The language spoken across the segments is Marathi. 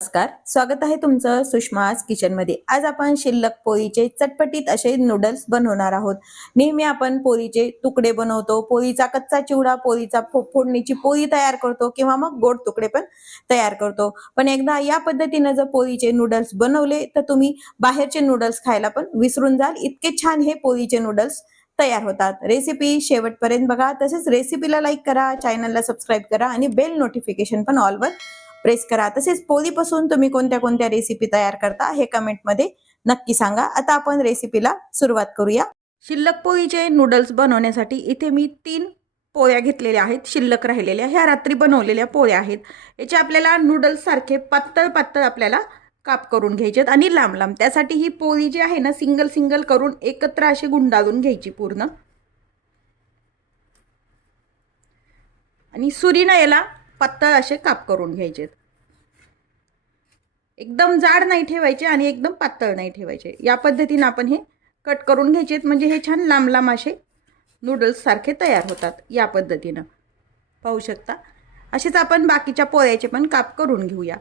नमस्कार. स्वागत आहे तुमचं सुषमाज किचनमध्ये. आज आपण शिल्लक पोळीचे चटपटीत असे नूडल्स बनवणार आहोत. नेहमी आपण पोळीचे तुकडे बनवतो पोळीचा कच्चा चिवडा पोळीचा फो- फोडणीची पोळी तयार करतो किंवा मग गोड तुकडे पण तयार करतो. पण एकदा या पद्धतीनं जर पोळीचे नूडल्स बनवले तर तुम्ही बाहेरचे नूडल्स खायला पण विसरून जाल. इतके छान हे पोळीचे नूडल्स तयार होतात. रेसिपी शेवटपर्यंत बघा. तसेच रेसिपीला लाईक करा चॅनलला सबस्क्राईब करा आणि बेल नोटिफिकेशन पण ऑलवर प्रेस करा. तसेच पोळीपासून तुम्ही कोणत्या कोणत्या रेसिपी तयार करता हे कमेंटमध्ये नक्की सांगा. आता आपण रेसिपीला सुरुवात करूया. शिल्लक पोळीचे नूडल्स बनवण्यासाठी इथे मी तीन पोळ्या घेतलेल्या आहेत. शिल्लक राहिलेल्या ह्या रात्री बनवलेल्या पोळ्या आहेत. याचे आपल्याला नूडल्ससारखे पातळ पातळ आपल्याला काप करून घ्यायचे आहेत आणि लांब लांब. त्यासाठी ही पोळी जी आहे ना सिंगल सिंगल करून एकत्र अशी गुंडाळून घ्यायची पूर्ण. आणि सुरीनं याला पातळ असे काप करून घ्यायचे. एकदम जाड नाही ठेवायचे आणि एकदम पातळ नाही ठेवायचे. या पद्धतीनं आपण हे कट करून घ्यायचे म्हणजे हे छान लांब लांब असे नूडल्स सारखे तयार होतात या पद्धतीनं. पाहू शकता? असेच आपण बाकीच्या पोळ्याचे पण काप करून घेऊया.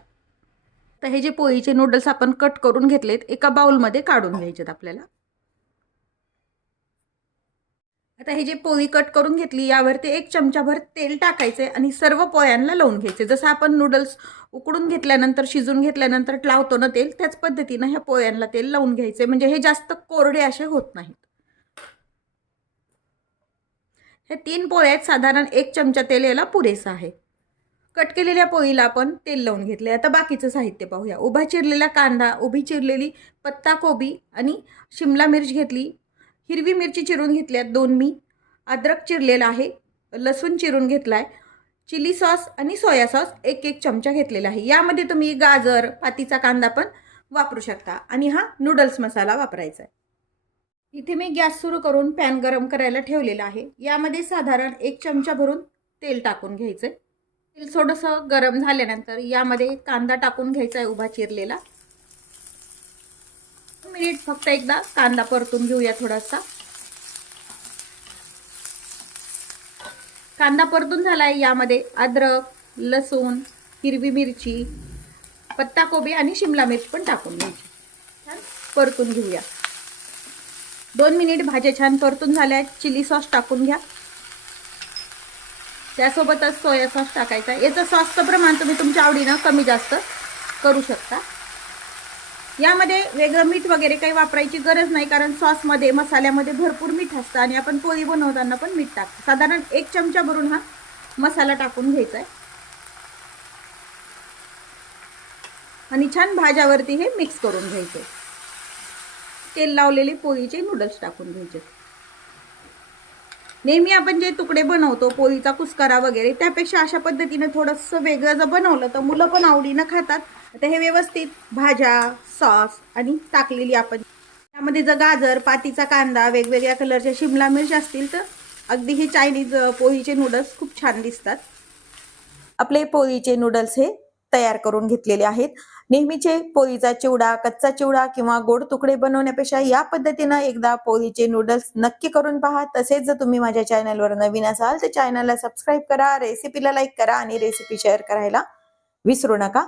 तर हे जे पोळीचे नूडल्स आपण कट करून घेतलेत एका बाउलमध्ये काढून घ्यायचेत आपल्याला. आता हे जे पोळी कट करून घेतली यावरती एक चमचाभर तेल टाकायचे आणि सर्व पोळ्यांना लावून घ्यायचे. जसं आपण नूडल्स उकडून घेतल्यानंतर शिजून घेतल्यानंतर लावतो ना तेल त्याच पद्धतीनं ह्या पोळ्यांना तेल लावून घ्यायचे. म्हणजे हे जास्त कोरडे असे होत नाहीत. हे तीन पोळ्या आहेत. साधारण एक चमचा तेल याला पुरेसं आहे. कट केलेल्या पोळीला आपण तेल लावून घेतले आता बाकीचं साहित्य पाहूया. उभा चिरलेला कांदा उभी चिरलेली पत्ताकोबी आणि शिमला मिरच घेतली. हिरवी मिरची चिरून घेतल्यात दोन मी. अद्रक चिरलेला आहे. लसूण चिरून घेतला आहे चिली सॉस आणि सोया सॉस एक एक चमचा घेतलेला आहे. यामध्ये तुम्ही गाजर पातीचा कांदा पण वापरू शकता. आणि हा नूडल्स मसाला वापरायचा आहे. इथे मी गॅस सुरू करून पॅन गरम करायला ठेवलेला आहे. यामध्ये साधारण एक चमचा भरून तेल टाकून घ्यायचं आहे तेल थोडंसं गरम झाल्यानंतर यामध्ये कांदा टाकून घ्यायचा आहे उभा चिरलेला. फक्त एकदा कांदा परतून घेऊया थोडासा. कांदा परतून झालाय यामध्ये अद्रक लसूण हिरवी मिरची पत्ताकोबी आणि शिमला मिरची पण टाकून घ्यायची. छान परतून घेऊया. दोन मिनिट भाज्या छान परतून झाल्या चिली सॉस टाकून घ्या. त्यासोबतच सोया सॉस टाकायचा. याचं सॉसचं प्रमाण तुम्ही तुमच्या आवडीनं कमी जास्त करू शकता. यामध्ये वेगळं मीठ वगैरे काही वापरायची गरज नाही कारण सॉसमध्ये मसाल्यामध्ये भरपूर मीठ असतं आणि आपण पोळी बनवताना पण मीठ टाकतो. साधारण एक चमचा भरून हा मसाला टाकून घ्यायचा आहे. आणि छान भाज्यावरती हे मिक्स करून घ्यायचे. तेल लावलेले पोळीचे नूडल्स टाकून घ्यायचे. नेहमी आपण जे तुकडे बनवतो पोळीचा कुस्करा वगैरे त्यापेक्षा अशा पद्धतीने थोडंसं वेगळं जर बनवलं तर मुलं पण आवडीनं खातात. आता हे व्यवस्थित भाज्या सॉस आणि टाकलेली आपण त्यामध्ये जर गाजर पातीचा कांदा वेगवेगळ्या कलरच्या शिमला मिरच असतील तर अगदी हे चायनीज पोळीचे नूडल्स खूप छान दिसतात. आपले पोळीचे नूडल्स हे तयार करून घेतलेले आहेत. नेहमीचे पोळीचा चिवडा कच्चा चिवडा किंवा गोड तुकडे बनवण्यापेक्षा या पद्धतीनं एकदा पोळीचे नूडल्स नक्की करून पहा. तसेच जर तुम्ही माझ्या चॅनलवर नवीन असाल तर चॅनलला सबस्क्राईब करा रेसिपीला लाईक करा आणि रेसिपी शेअर करायला विसरू नका.